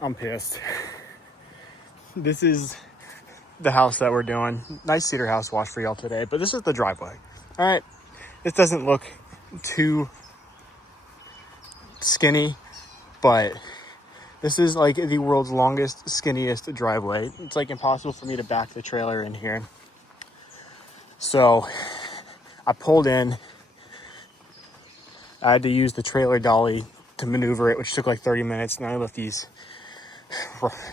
I'm pissed. This is the house that we're doing. Nice cedar house wash for y'all today, but this is the driveway. All right, this doesn't look too skinny, but this is like the world's longest, skinniest driveway. It's like impossible for me to back the trailer in here. So I pulled in. I had to use the trailer dolly to maneuver it, which took like 30 minutes. Now I left these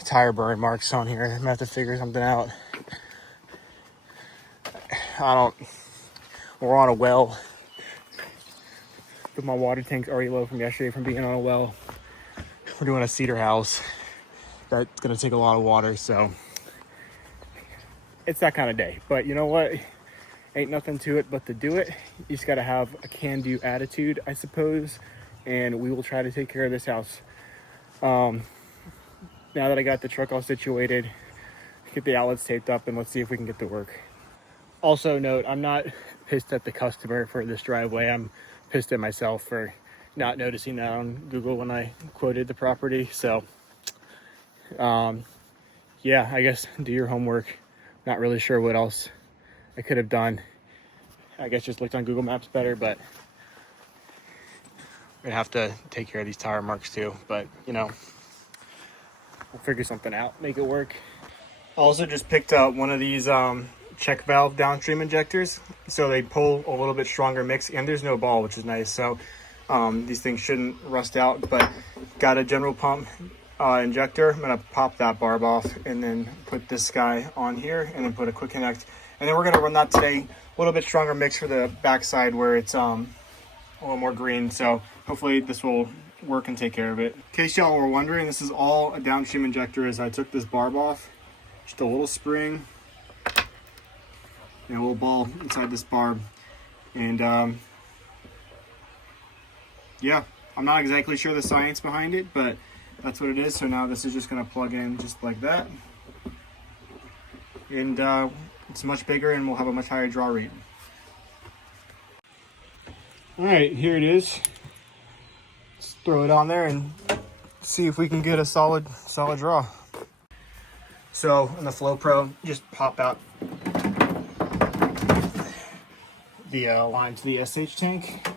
tire burn marks on here. I'm gonna have to figure something out. We're on a well, but my water tank's already low from yesterday from being on a well. We're doing a cedar house. That's gonna take a lot of water, so it's that kind of day. But you know what? Ain't nothing to it but to do it. You just gotta have a can-do attitude, I suppose, and we will try to take care of this house. Now that I got the truck all situated, get the outlets taped up, and let's see if we can get to work. Also note, I'm not pissed at the customer for this driveway. I'm pissed at myself for not noticing that on Google when I quoted the property. So, yeah, I guess do your homework. Not really sure what else I could have done. I guess just looked on Google Maps better, but we're gonna have to take care of these tire marks too. But, you know, we'll figure something out, make it work. Also just picked up one of these check valve downstream injectors. So they pull a little bit stronger mix, and there's no ball, which is nice. So these things shouldn't rust out, but got a general pump injector. I'm gonna pop that barb off and then put this guy on here and then put a quick connect. And then we're gonna run that today. A little bit stronger mix for the backside where it's a little more green. So hopefully this will work and take care of it. In case y'all were wondering, this is all a downstream injector. As I took this barb off, just a little spring and a little ball inside this barb. And yeah, I'm not exactly sure the science behind it, but that's what it is. So now this is just gonna plug in just like that. And it's much bigger and we'll have a much higher draw rate. All right, here it is. Let's throw it on there and see if we can get a solid draw. So in the Flow Pro, just pop out the line to the SH tank,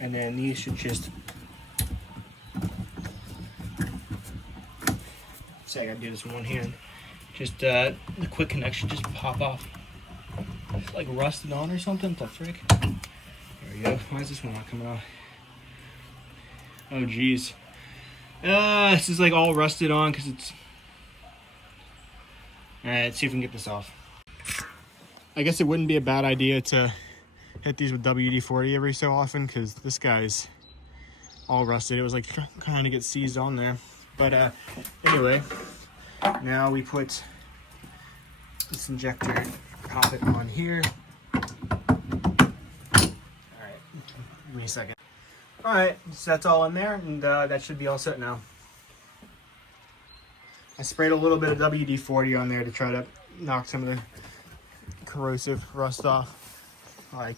and then these should just, say I gotta do this in one hand. Just the quick connection just pop off. It's like rusted on or something. What the frick? There we go. Why is this one not coming off? Oh geez. This is like all rusted on because it's. Alright, let's see if we can get this off. I guess it wouldn't be a bad idea to hit these with WD-40 every so often, because this guy's all rusted. It was like kind of get seized on there. But anyway, now we put this injector, pop it on here. Alright, give me a second. Alright, so that's all in there, and that should be all set now. I sprayed a little bit of WD-40 on there to try to knock some of the corrosive rust off. Like,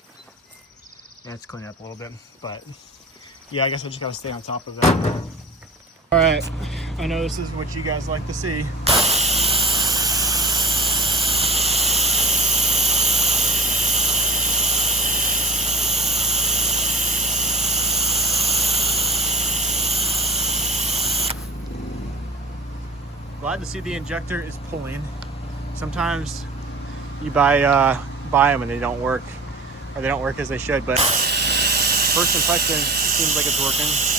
yeah, it's cleaning up a little bit, but yeah, I guess I just gotta stay on top of that. All right, I know this is what you guys like to see. Glad to see the injector is pulling. Sometimes you buy them and they don't work, or they don't work as they should, but first impression, it seems like it's working.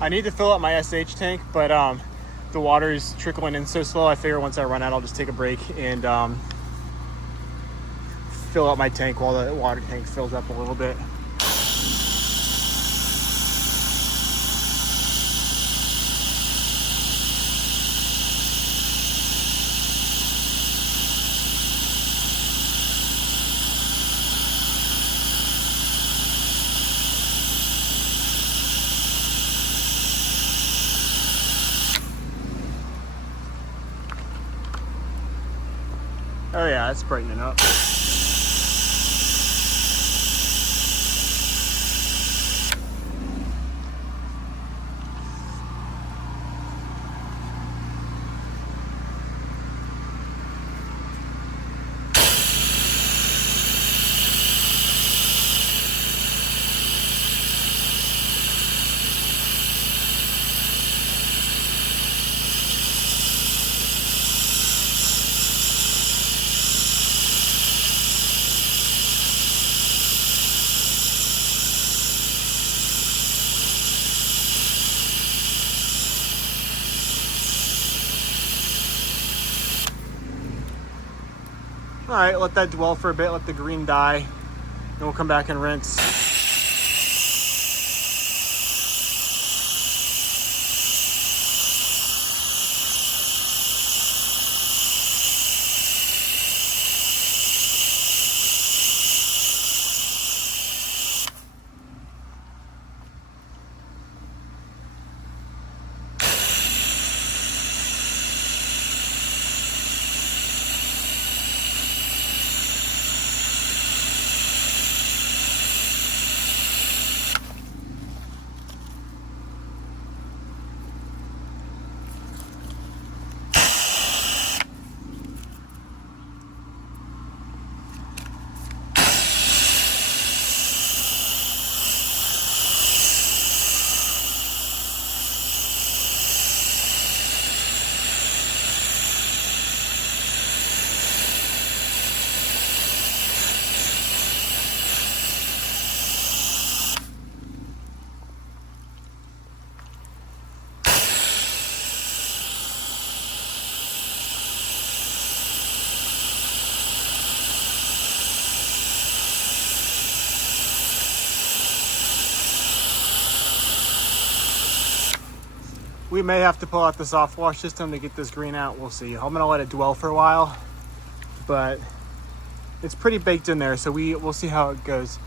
I need to fill up my SH tank, but the water is trickling in so slow. I figure once I run out, I'll just take a break and fill up my tank while the water tank fills up a little bit. Oh yeah, it's brightening up. All right, let that dwell for a bit, let the green dye, then we'll come back and rinse. We may have to pull out the soft wash system to get this green out. We'll see. I'm gonna let it dwell for a while, but it's pretty baked in there, so we'll see how it goes.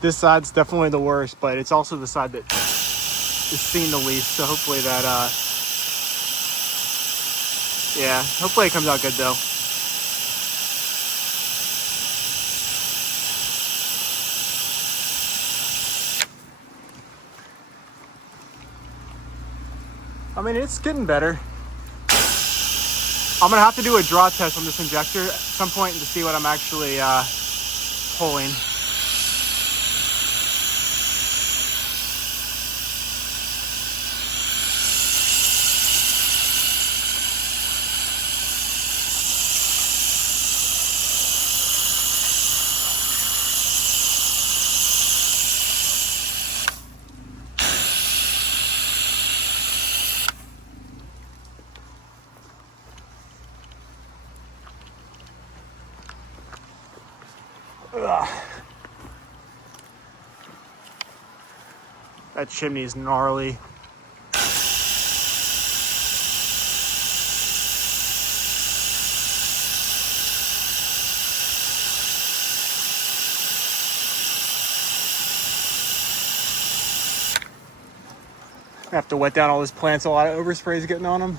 This side's definitely the worst, but it's also the side that is seen the least, so hopefully that, yeah, hopefully it comes out good though. I mean, it's getting better. I'm gonna have to do a draw test on this injector at some point to see what I'm actually pulling. Ugh. That chimney is gnarly. I have to wet down all these plants. A lot of overspray is getting on them.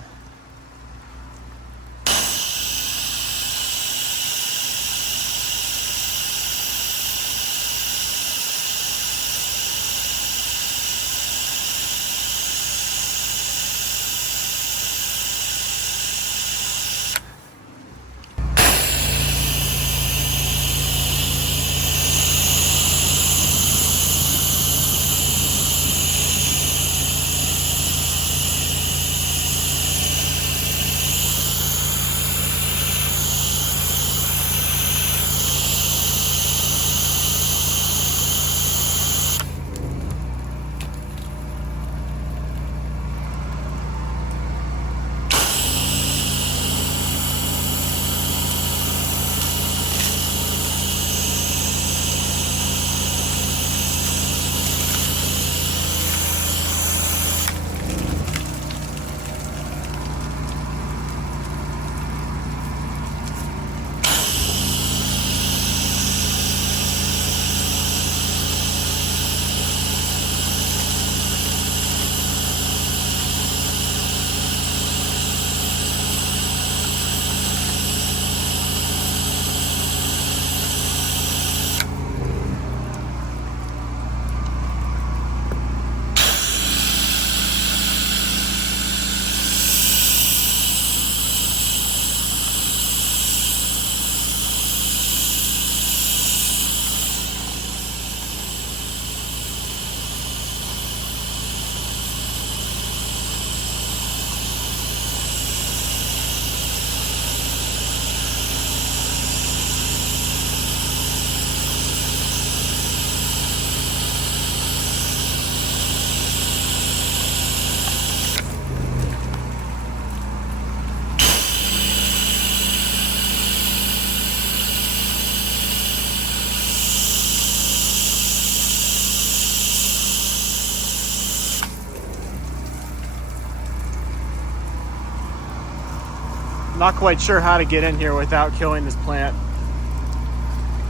Not quite sure how to get in here without killing this plant,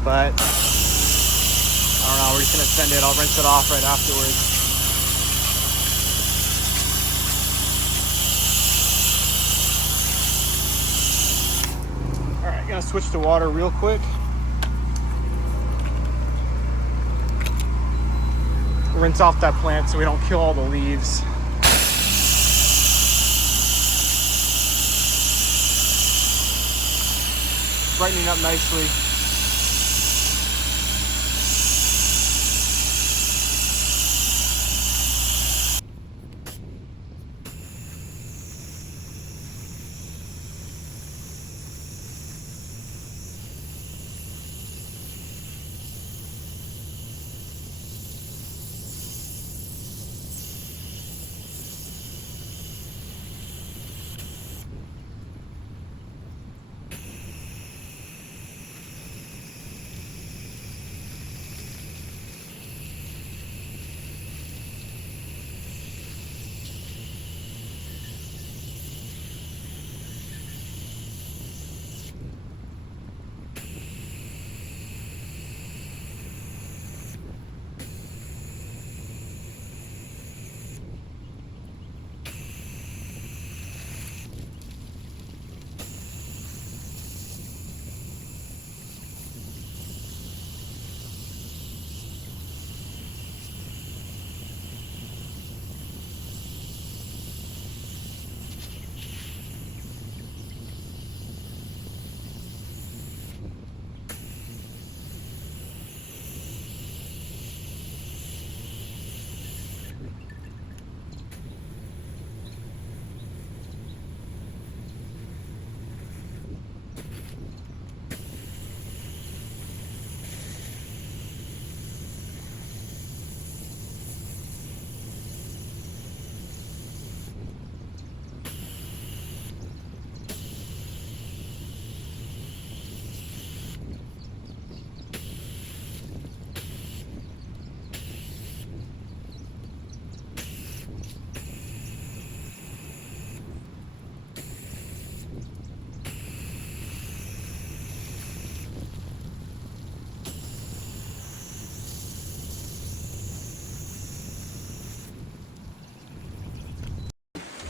but I don't know, we're just gonna send it. I'll rinse it off right afterwards. All right, gonna switch to water real quick. Rinse off that plant so we don't kill all the leaves. Brightening up nicely.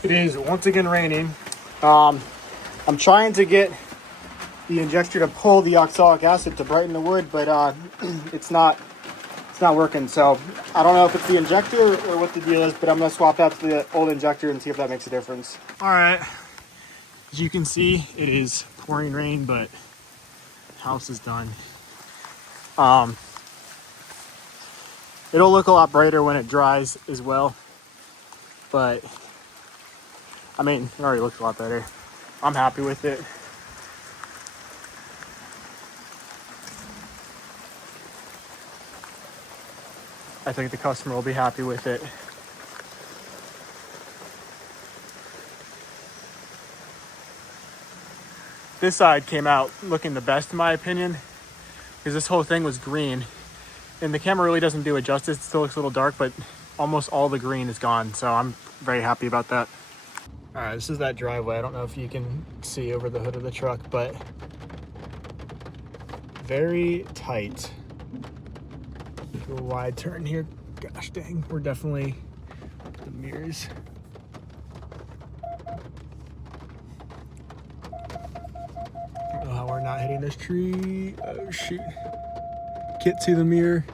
It is once again raining. I'm trying to get the injector to pull the oxalic acid to brighten the wood, but it's not working. So I don't know if it's the injector or what the deal is, but I'm gonna swap out to the old injector and see if that makes a difference. All right, as you can see, it is pouring rain, but house is done. It'll look a lot brighter when it dries as well, but I mean, it already looks a lot better. I'm happy with it. I think the customer will be happy with it. This side came out looking the best in my opinion, because this whole thing was green. And the camera really doesn't do it justice. It still looks a little dark, but almost all the green is gone. So I'm very happy about that. All right, this is that driveway. I don't know if you can see over the hood of the truck, but very tight. Do a wide turn here. Gosh dang, we're definitely the mirrors. I don't know how we're not hitting this tree. Oh shoot. Can't see the mirror.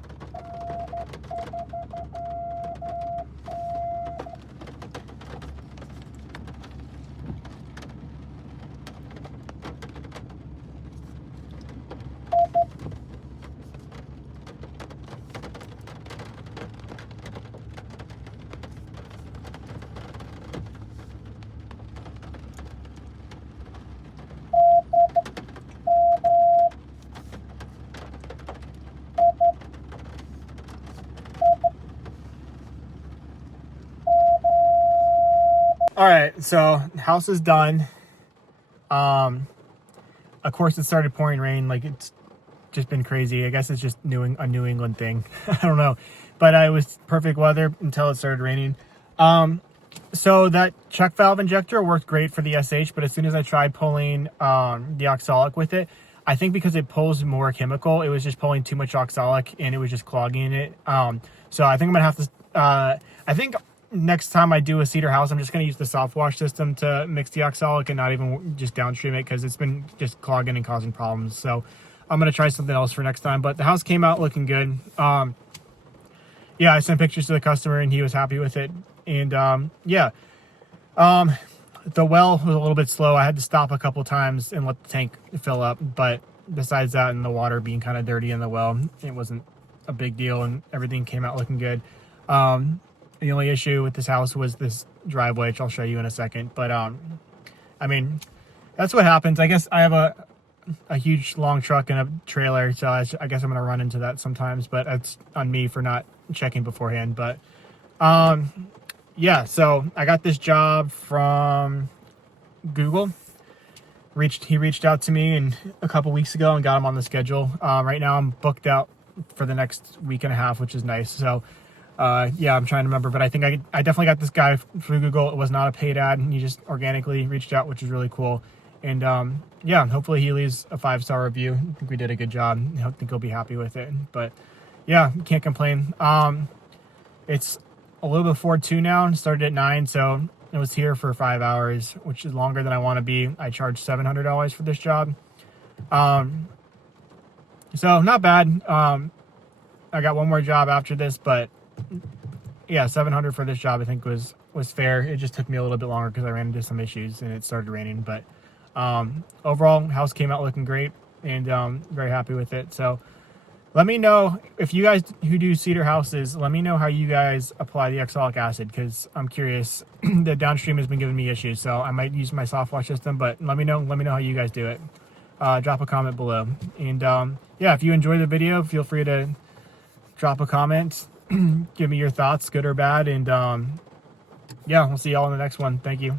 All right, so house is done. Of course, it started pouring rain. Like, it's just been crazy. I guess it's just a New England thing. I don't know, but it was perfect weather until it started raining. So that check valve injector worked great for the SH, but as soon as I tried pulling the oxalic with it, I think because it pulls more chemical, it was just pulling too much oxalic and it was just clogging it. So I think I'm gonna have to, I think next time I do a Cedar house, I'm just gonna use the soft wash system to mix the oxalic and not even just downstream it, because it's been just clogging and causing problems. So I'm gonna try something else for next time, but the house came out looking good. Yeah, I sent pictures to the customer and he was happy with it. And yeah, the well was a little bit slow. I had to stop a couple times and let the tank fill up, but besides that and the water being kind of dirty in the well, it wasn't a big deal and everything came out looking good. The only issue with this house was this driveway, which I'll show you in a second. But I mean, that's what happens. I guess I have a huge long truck and a trailer, so I guess I'm gonna run into that sometimes, but that's on me for not checking beforehand. But yeah, so I got this job from Google. He reached out to me a couple weeks ago and got him on the schedule. Right now I'm booked out for the next week and a half, which is nice. So yeah, I'm trying to remember, but I think I definitely got this guy through Google. It was not a paid ad. He just organically reached out, which is really cool. And yeah, hopefully he leaves a 5-star review. I think we did a good job. I think he'll be happy with it. But yeah, can't complain. It's a little before 2 now. Started at 9, so it was here for 5 hours, which is longer than I want to be. I charged $700 for this job. So not bad. I got one more job after this, but yeah, $700 for this job I think was fair. It just took me a little bit longer because I ran into some issues and it started raining. But overall, house came out looking great, and very happy with it. So let me know, if you guys who do Cedar houses, let me know how you guys apply the oxalic acid, because I'm curious. The downstream has been giving me issues, so I might use my soft wash system, but let me know how you guys do it. Drop a comment below. And yeah, if you enjoyed the video, feel free to drop a comment. Give me your thoughts, good or bad. And yeah, we'll see y'all in the next one. Thank you.